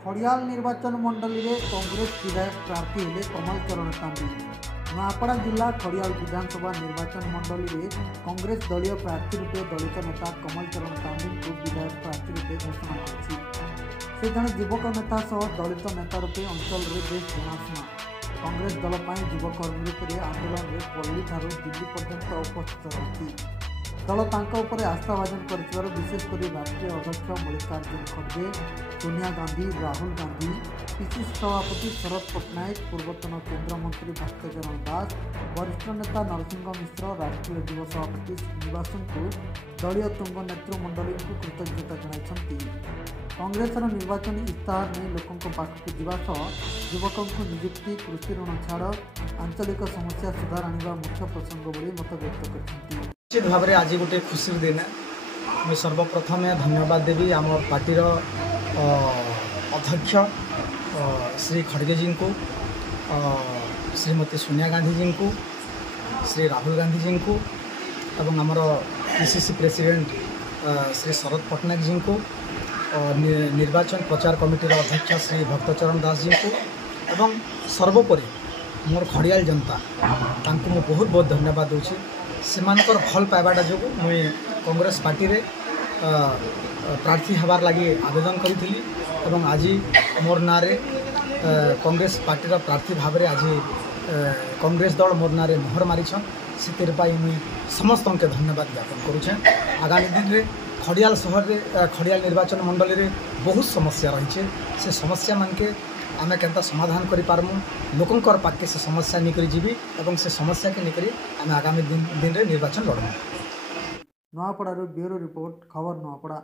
खड़ियाल निर्वाचन मंडली में कांग्रेस विधायक प्रार्थी हेले कमल चरण तांबी। नूआपड़ा जिला खड़ियाल विधानसभा निर्वाचन मंडली में कांग्रेस दलीय प्रार्थी रूपे दलित नेता कमल चरण तांबी को विधायक प्रार्थी रूपे घोषणा कर जड़े युवक नेता सह दलित नेता रूपे अंचल में बेस जनाशुना। कांग्रेस दल युवकर्मी रूप आंदोलन में पल्ली ठारू दिल्ली पर्यंत उपस्थित रहती। दल तांकर आस्थाभाजन कर विशेषकर राष्ट्रीय अध्यक्ष मल्लिकार्जुन खड़गे, सोनिया गांधी, राहुल गांधी, पीसीसी सभापति शरद पट्टनायक, पूर्वतन केन्द्रमंत्री भक्तचरण दास, वरिष्ठ नेता नरसिंह मिश्र, राष्ट्रीय युव सभापति श्रीनिवासन को दलीय तुंग नेतृमंडली को कृतज्ञता जनाइछन्ति। कांग्रेसर निर्वाचन इस्ताहार नहीं लोकों पाखक जावा युवकों नियुक्ति, कृषि ऋण छाड़, आंचलिक समस्या सुधार आने मुख्य प्रसंग बोली मत व्यक्त करछन्ति। निश्चित भाव में आज गोटे खुशी दिन मैं सर्वप्रथम धन्यवाद देवी आम पार्टी अध्यक्ष श्री खड़गे जी को, श्रीमती सोनिया गांधी जी को, श्री राहुल गांधी जी को एवं आमर पीसीसी प्रेसिडेंट श्री शरद पट्टनायक जी को, निर्वाचन प्रचार कमिटीर अध्यक्ष श्री भक्तचरण दास जी को एवं सर्वोपरि मोर खड़ियाल जनता तांको मु बहुत बहुत धन्यवाद दूची। सेमानकर भल पाइबाटा जो मुई कांग्रेस पार्टी रे प्रार्थी हबार लगी आवेदन करी एवं आज मोर ना कांग्रेस पार्टी प्रार्थी भाव में आज कांग्रेस दल मोर ना मोहर मारिछन। से मुई समस्त के धन्यवाद ज्ञापन करुछे। आगामी दिन में खड़ियाल सहर रे खड़ियाल निर्वाचन मंडली रे बहुत समस्या रही से समस्या मान के आमे केनता समाधान करि पारमु, लोकंकर पाके से समस्या निकरी जीवी एवं से समस्या के निकरी आमे आगामी दिन रे निर्वाचन लड़मु। नूआपड़ा ब्यूरो रिपोर्ट खबर नूआपड़ा।